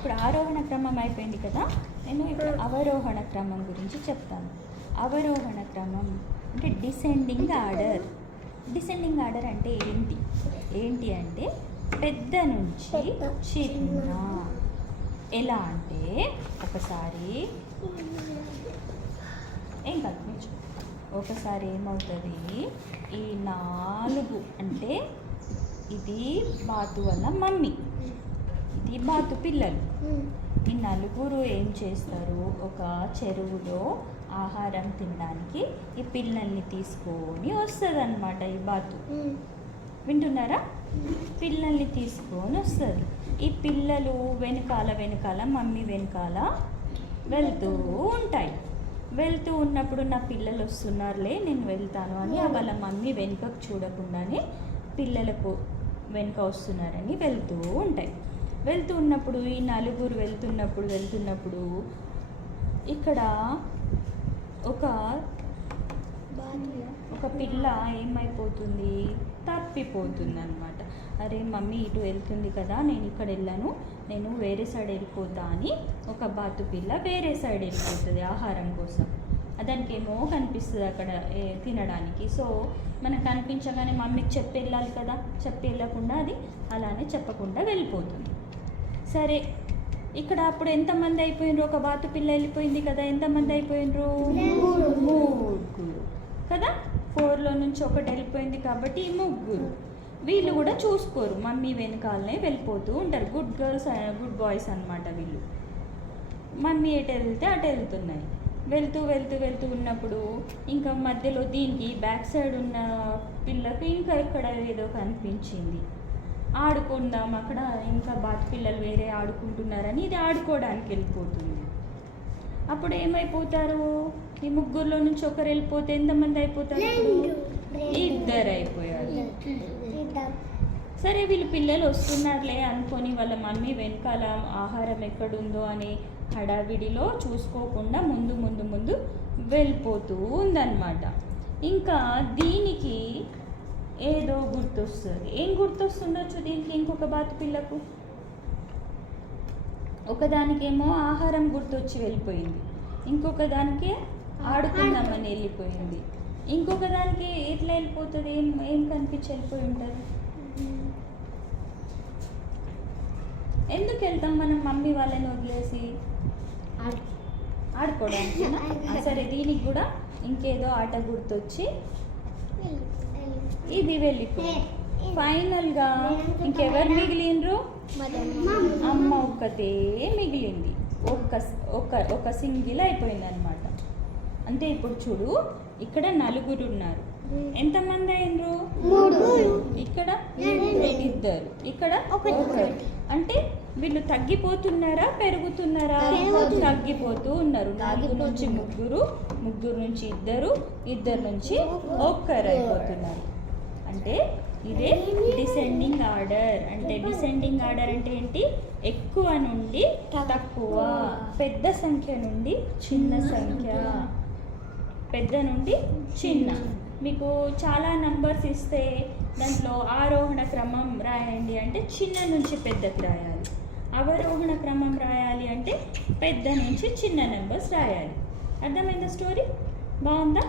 ఇప్పుడు ఆరోహణ క్రమం అయిపోయింది కదా, నేను ఇప్పుడు అవరోహణ క్రమం గురించి చెప్తాను. అవరోహణ క్రమం అంటే డిసెండింగ్ ఆర్డర్. డిసెండింగ్ ఆర్డర్ అంటే ఏంటి అంటే పెద్ద నుంచి చిన్న. ఎలా అంటే ఒకసారి ఏం కల్పించు, ఒకసారి ఏమవుతుంది, ఈ 4 అంటే ఇది బాతు వల్ల మమ్మీ, ఇది బాతు పిల్లలు. ఈ 4 ఏం చేస్తారు, ఒక చెరువులో ఆహారం తినడానికి ఈ పిల్లల్ని తీసుకొని వస్తుంది అన్నమాట. ఈ బాతు వింటున్నారా, పిల్లల్ని తీసుకొని వస్తుంది. ఈ పిల్లలు వెనకాల మమ్మీ వెనకాల వెళ్తూ ఉంటాయి. వెళ్తూ ఉన్నప్పుడు నా పిల్లలు వస్తున్నారులే నేను వెళ్తాను అని వాళ్ళ మమ్మీ వెనుకకు చూడకుండానే పిల్లలకు వెనుక వస్తున్నారని వెళ్తూ ఉంటాయి. వెళ్తూ ఉన్నప్పుడు ఈ 4 వెళ్తున్నప్పుడు ఇక్కడ ఒక పిల్ల ఏమైపోతుంది, తప్పిపోతుంది అన్నమాట. అరే మమ్మీ ఇటు వెళ్తుంది కదా, నేను ఇక్కడ వెళ్ళాను, నేను వేరే సైడ్ వెళ్ళిపోతా అని ఒక బాతు పిల్ల వేరే సైడ్ వెళ్ళిపోతుంది ఆహారం కోసం. దానికి ఏమో కనిపిస్తుంది అక్కడ తినడానికి. సో మనకు కనిపించగానే మమ్మీకి చెప్పి వెళ్ళాలి కదా, చెప్పి వెళ్ళకుండా అది అలానే చెప్పకుండా వెళ్ళిపోతుంది. సరే ఇక్కడ అప్పుడు ఎంతమంది అయిపోయినరు, ఒక బాతు పిల్ల వెళ్ళిపోయింది కదా, ఎంతమంది అయిపోయినరు, 3 కదా. 4లో నుంచి ఒకటి వెళ్ళిపోయింది కాబట్టి 3. వీళ్ళు కూడా చూసుకోరు, మమ్మీ వెనకాలనే వెళ్ళిపోతూ ఉంటారు. గుడ్ గర్ల్స్ గుడ్ బాయ్స్ అన్నమాట వీళ్ళు. మమ్మీ ఎటు వెళ్తే అటు వెళ్తున్నాయి. వెళ్తూ ఉన్నప్పుడు ఇంకా మధ్యలో దీనికి బ్యాక్ సైడ్ ఉన్న పిల్లకు ఇంకా ఎక్కడ ఏదో కనిపించింది. ఆడుకుందాం అక్కడ, ఇంకా బాతు పిల్లలు వేరే ఆడుకుంటున్నారని ఇది ఆడుకోవడానికి వెళ్ళిపోతుంది. అప్పుడు ఏమైపోతారు, ఈ 3లో నుంచి ఒకరు వెళ్ళిపోతే ఎంతమంది అయిపోతారు, 2 అయిపోయారు. సరే వీళ్ళు పిల్లలు వస్తున్నారులే అనుకొని వాళ్ళ మమ్మీ వెనకాల ఆహారం ఎక్కడుందో అని హడావిడిలో చూసుకోకుండా ముందు వెళ్ళిపోతూ ఉందన్నమాట. ఇంకా దీనికి ఏదో గుర్తొస్తుంది. ఏం గుర్తొస్తుండొచ్చు దీనికి, ఇంకొక బాతు పిల్లకు ఒకదానికేమో ఆహారం గుర్తొచ్చి వెళ్ళిపోయింది, ఇంకొక దానికి ఆడుకుందామని వెళ్ళిపోయింది, ఇంకొక దానికి ఎట్లా వెళ్ళిపోతుంది, ఏం కనిపించి వెళ్ళిపోయి ఉంటుంది. ఎందుకు వెళ్తాం మనం మమ్మీ వాళ్ళని వదిలేసి, ఆడుకోవడానికి. సరే దీనికి కూడా ఇంకేదో ఆట గుర్తొచ్చి ఇది వెళ్ళిపోయింది. ఫైనల్గా ఇంకెవరు మిగిలినరు, అమ్మ ఒక్కతే మిగిలింది. ఒక సింగిల్ అయిపోయింది అనమాట. అంటే ఇప్పుడు చూడు, ఇక్కడ 4 ఉన్నారు, ఎంతమంది అయినరు, 3. ఇక్కడ 2, ఇక్కడ 1. అంటే వీళ్ళు తగ్గిపోతున్నారా పెరుగుతున్నారా, తగ్గిపోతూ ఉన్నారు. 4 నుంచి 3, 3 నుంచి 2, 2 నుంచి 1 అయిపోతున్నారు. అంటే ఇదే డిసెండింగ్ ఆర్డర్. అంటే డిసెండింగ్ ఆర్డర్ అంటే ఏంటి, ఎక్కువ నుండి తక్కువ, పెద్ద సంఖ్య నుండి చిన్న సంఖ్య, పెద్ద నుండి చిన్న. మీకు చాలా నంబర్స్ ఇస్తే దాంట్లో ఆరోహణ క్రమం రాయండి అంటే చిన్న నుంచి పెద్దకి రాయాలి, అవరోహణ క్రమం రాయాలి అంటే పెద్ద నుంచి చిన్న నెంబర్స్ రాయాలి. అర్థమైందా స్టోరీ, బాగుందా?